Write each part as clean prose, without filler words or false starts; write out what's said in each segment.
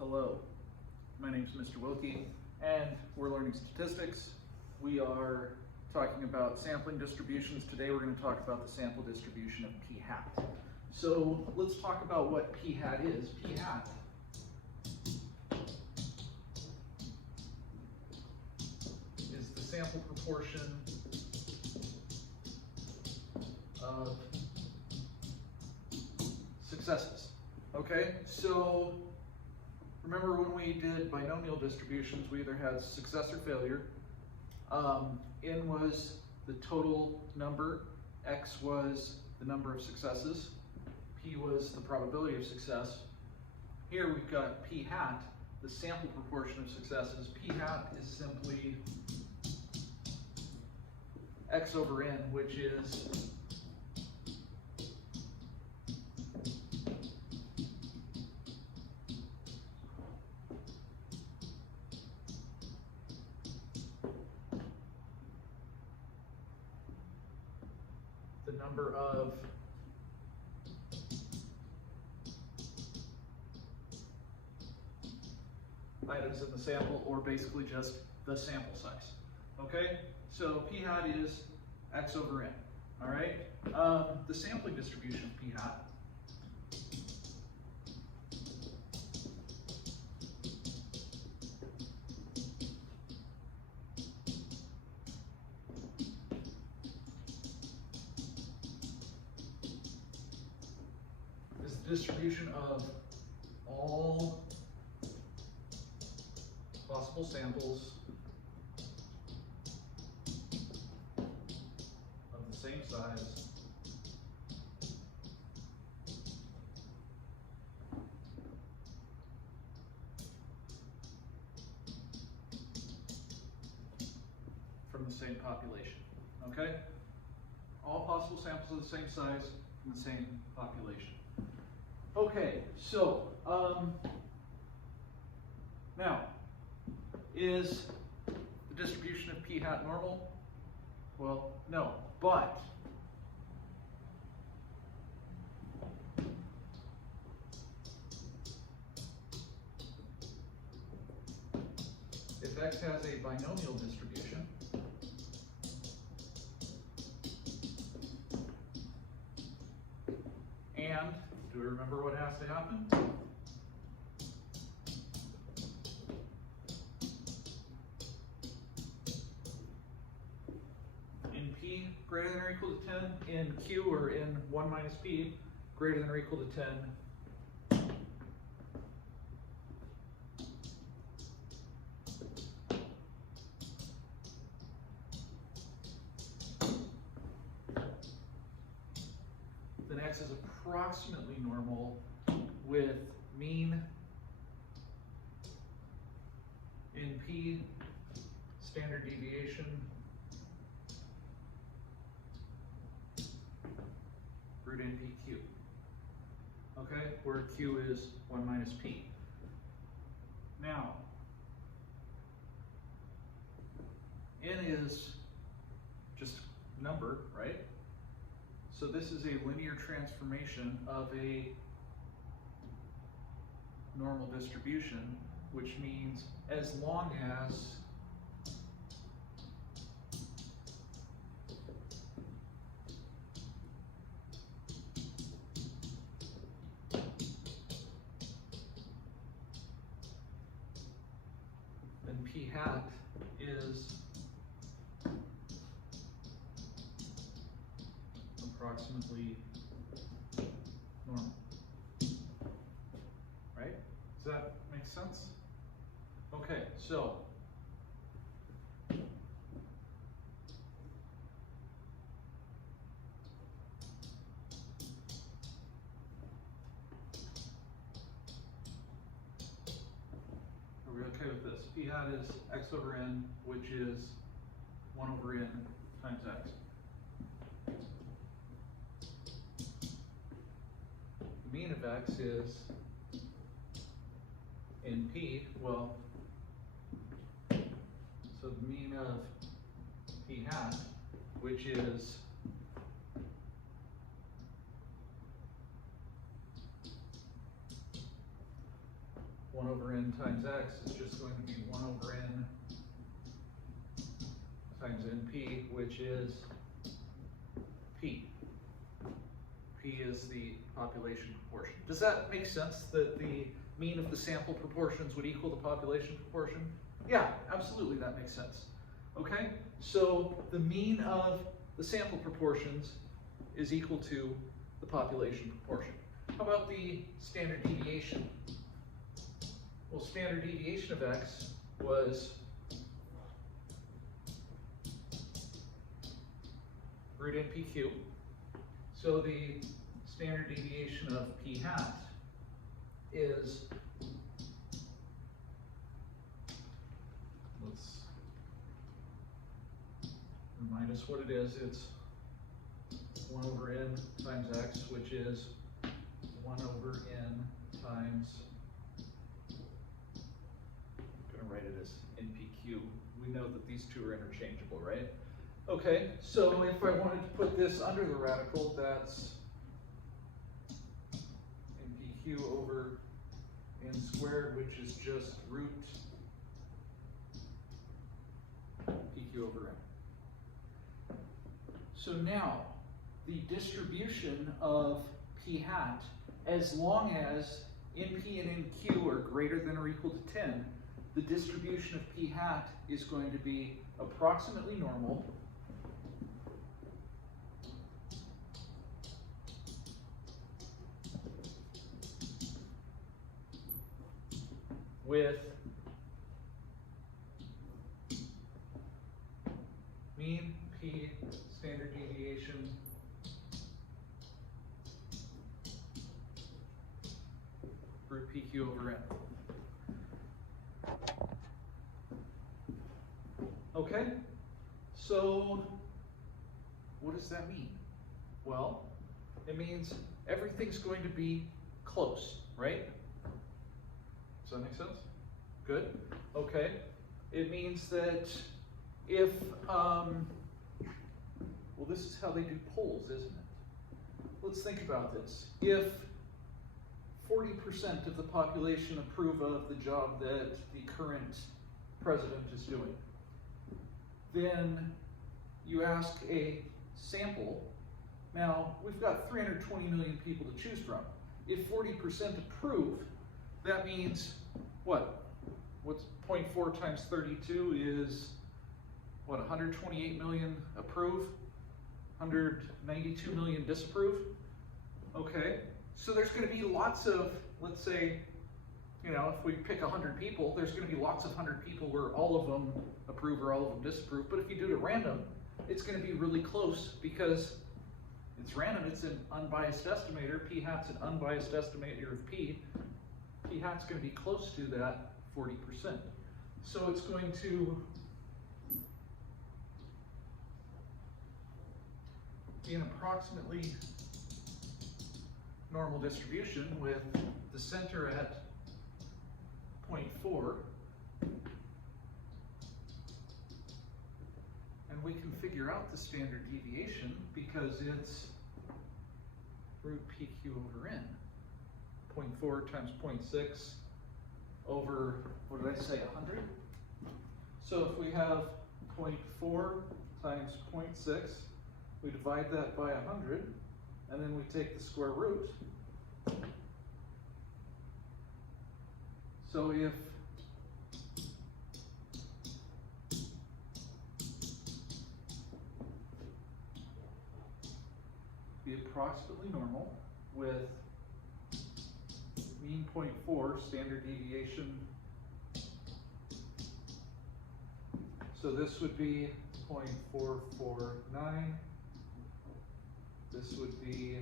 Hello, my name is Mr. Wilke, and we're learning statistics. We are talking about sampling distributions. Today we're going to talk about the sample distribution of p hat. So let's talk about what p hat is. P hat is the sample proportion of successes. Okay, so remember when we did binomial distributions, we either had success or failure. N was the total number, X was the number of successes, P was the probability of success. Here we've got P hat, the sample proportion of successes. P hat is simply X over N, which is the number of items in the sample, or basically just the sample size. Okay, so p hat is X over N. All right, the sampling distribution of p hat is the distribution of all possible samples of the same size from the same population. Okay? All possible samples of the same size from the same population. Okay, so now, is the distribution of p hat normal? Well, no, but if X has a binomial distribution, and do we remember what has to happen? In P greater than or equal to 10, in Q or in 1 minus P greater than or equal to 10, then X is approximately normal with mean in P, standard deviation root NPQ. Okay, where Q is 1 minus P. Now, N is just number, right? So this is a linear transformation of a normal distribution, which means as long as then p hat is approximately normal. Right? Does that make sense? Okay, so are we okay with this? P hat is X over N, which is 1 over N times X. The mean of X is in P, well, so the mean of P hat, which is 1 1 over n times x is just going to be 1 over n times np, which is p. P is the population proportion. Does that make sense, that the mean of the sample proportions would equal the population proportion? Yeah, absolutely, that makes sense. Okay, so the mean of the sample proportions is equal to the population proportion. How about the standard deviation? Well, standard deviation of x was root NPQ. So the standard deviation of p hat is, let's remind us what it is. It's 1 over n times x, which is 1 over n times, I'm going to write it as NPQ. We know that these two are interchangeable, right? Okay, so if I wanted to put this under the radical, that's NPQ over n squared, which is just root PQ over n. So now, the distribution of p hat, as long as NP and NQ are greater than or equal to 10, the distribution of p hat is going to be approximately normal with mean p standard deviation root PQ over n. Okay, so what does that mean? Well, it means everything's going to be close, right? Does that make sense? Good. Okay. It means that if, well, this is how they do polls, isn't it? Let's think about this. If 40% of the population approve of the job that the current president is doing, then you ask a sample. Now, we've got 320 million people to choose from. If 40% approve, that means what? What's 0.4 times 32 is, what, 128 million approve, 192 million disapprove? Okay, so there's going to be lots of, let's say, you know, if we pick 100 people, there's going to be lots of 100 people where all of them approve or all of them disapprove. But if you do it at random, it's going to be really close because it's random. It's an unbiased estimator. P hat's an unbiased estimator of P. P hat's going to be close to that 40%. So it's going to be an approximately normal distribution with the center at 0.4. And we can figure out the standard deviation because it's root PQ over n. 0.4 times 0.6 over, what did I say, 100? So if we have 0.4 times 0.6, we divide that by 100, and then we take the square root. So if be approximately normal with mean 0.4 standard deviation. So this would be 0.449. This would be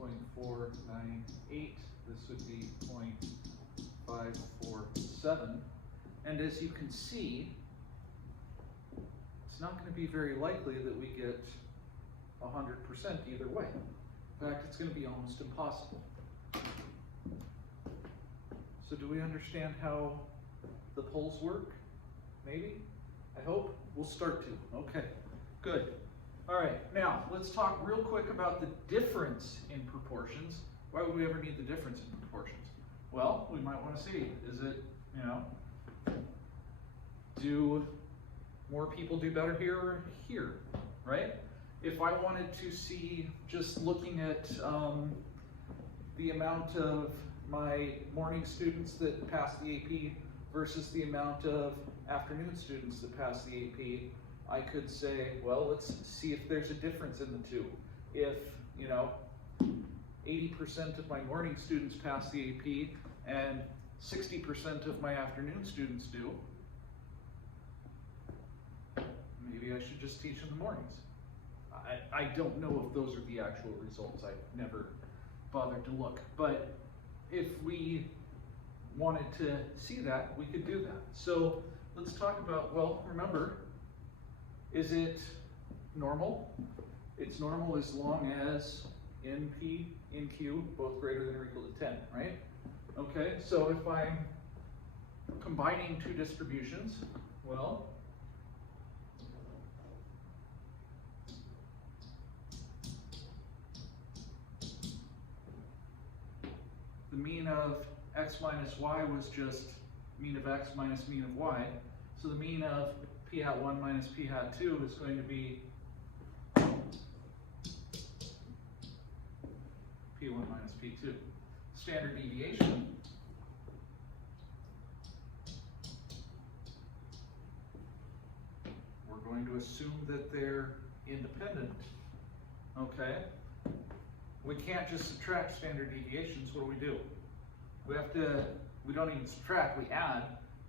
0.498. This would be 0.547. And as you can see, it's not going to be very likely that we get 100% either way. In fact, it's going to be almost impossible. So do we understand how the polls work? Maybe? I hope? We'll start to. Okay, good. All right, now let's talk real quick about the difference in proportions. Why would we ever need the difference in proportions? Well, we might want to see, is it, you know, do more people do better here or here, right? If I wanted to see, just looking at the amount of my morning students that pass the AP versus the amount of afternoon students that pass the AP, I could say, well, let's see if there's a difference in the two. If, you know, 80% of my morning students pass the AP and 60% of my afternoon students do, maybe I should just teach in the mornings. I don't know if those are the actual results. I've never bothered to look. But if we wanted to see that, we could do that. So let's talk about, well, remember, is it normal? It's normal as long as NP, NQ, both greater than or equal to 10, right? Okay, so if I'm combining two distributions, well, the mean of x minus y was just mean of x minus mean of y. So the mean of p hat 1 minus p hat 2 is going to be p1 minus p2. Standard deviation we're going to assume that they're independent. Okay? We can't just subtract standard deviations. What do? We don't even subtract, we add.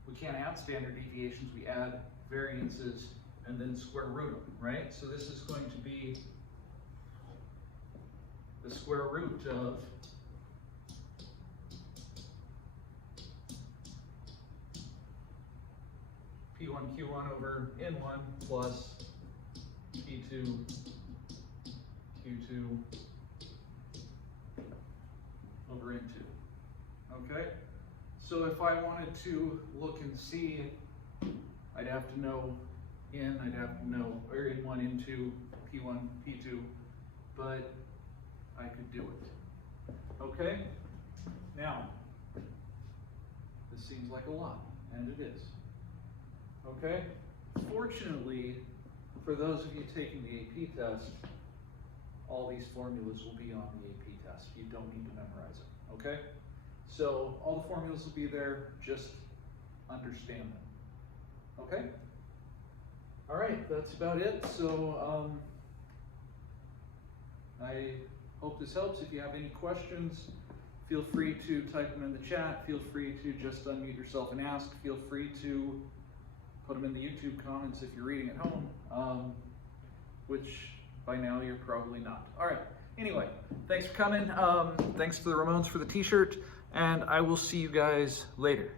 We can't add standard deviations, we add variances and then square root them, right? So this is going to be the square root of P1 Q1 over N1 plus P2 Q2 over N2. Okay? So if I wanted to look and see, I'd have to know N, I'd have to know, or N1, N2, P1, P2, but I could do it. Okay? Now, this seems like a lot, and it is. Okay? Fortunately, for those of you taking the AP test, all these formulas will be on the AP test. You don't need to memorize it, okay? So all the formulas will be there, just understand them, okay? All right, that's about it. So I hope this helps. If you have any questions, feel free to type them in the chat. Feel free to just unmute yourself and ask. Feel free to put them in the YouTube comments if you're reading at home, which by now you're probably not. All right, anyway, thanks for coming. Thanks to the Ramones for the t-shirt, and I will see you guys later.